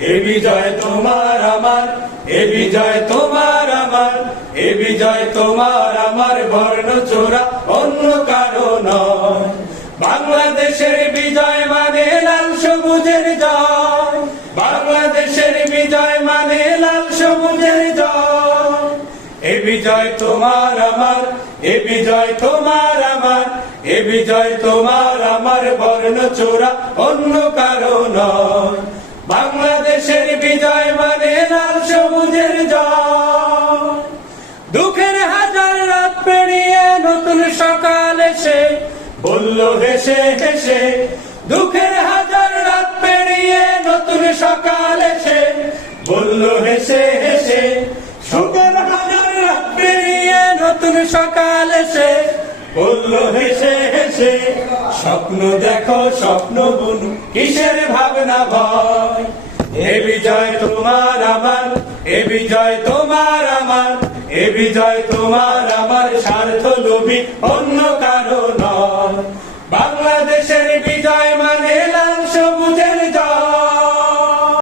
এ বিজয় তোমার আমার, এ বিজয় তোমার আমার, এ বিজয় তোমার আমার, বর্ণ চোরা অন্য কারো নয়। বাংলাদেশের বিজয় মানে লাল সবুজের জয়, বাংলাদেশের বিজয় মানে লাল সবুজের জয়। এ বিজয় তোমার আমার, এ বিজয় তোমার আমার, এ বিজয় তোমার আমার, বর্ণ চোরা অন্য কারো নয়। বাংলাদেশের বিজয় মানে লাল সবুজের জয়। দুঃখের হাজার রাত পেরিয়ে নতুন সকাল এসে বলল হেসে হেসে, দুঃখের হাজার রাত পেরিয়ে নতুন সকাল এসে বলল হেসে হেসে, সুখের হাজার রাত পেরিয়ে নতুন সকাল এসে বলল হেসে হেসে, স্বপ্ন দেখো স্বপ্ন বুনো কিসের ভাবনা ভয়। এ বিজয় তোমার আমার, এ বিজয় তোমার আমার, এ বিজয় তোমার আমার, স্বার্থ লোভী অন্য কারো নয়। বাংলাদেশের বিজয় মানে